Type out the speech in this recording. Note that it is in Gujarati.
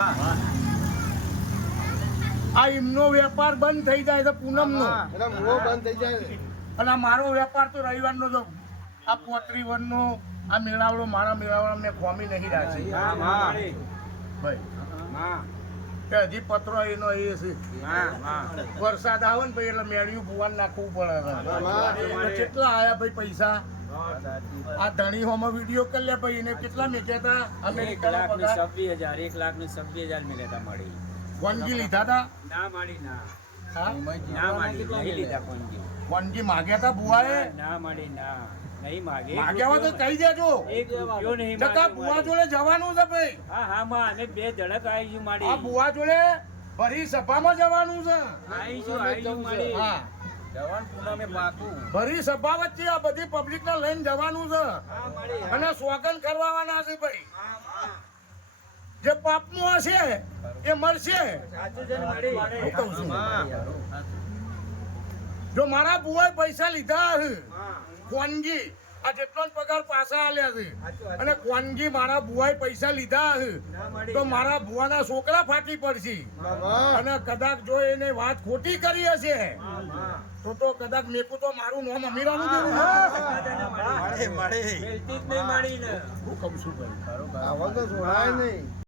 આ એમનો વેપાર બંધ થઈ જાય છે પૂનમનો બંધ થઈ જાય અને આ મારો વેપાર તો રવિવારનો તો આ પોત્રી વનનો આ મેળાવડો મારા મેળાવડા મેં ખોમી નહીં રાખી ભાઈ કે હજી પત્રો એનો એ છે વરસાદ આવે ને ભાઈ એટલે મેળ્યું ભુવાન નાખવું પડે કેટલા આયા ભાઈ પૈસા આ ધણી હોમાં વિડીયો કરી લે ભાઈ એને કેટલા મેક્યા હતા અમેરિકાના પગાર 1,26,000 મેલ્યા હતા મળી વનગી લીધા હતા ના મળી ના હા ના મળી નહીં લીધા કોણજી વનગી માગ્યા હતા ભુવાએ ના મળી ના નહીં માગે માગ્યા હોય તો કહી દેજો એક રૂપિયો નહીં ટકા ભુવા જોડે જવાનું છે ભાઈ હા માં અમે બે ઝડક આવીશું માડી આ ભુવા જોડે ભરી સભામાં જવાનું છે આવીશું માડી હા ભરી સભા વચ્ચે આ બધી પબ્લિક ને લઈને જવાનું છે અને સ્વાગત કરવાના છે ભાઈ જે પાપનું હશે એ મળશે હું કહું છું. જો મારા બુવાએ પૈસા લીધા હશે કોનગી આ જેટલો જ પગાર પાછા આલ્યા છે અને કોનગી મારા બુવાએ પૈસા લીધા હશે તો મારા બુવાના છોકરા ફાટી પડશે અને કદાચ જો એને વાત ખોટી કરી હશે તો કદાચ મેકું તો મારું નામ અમીરાનું દેવું મળે મળે હું કહું છું ભાઈ નહીં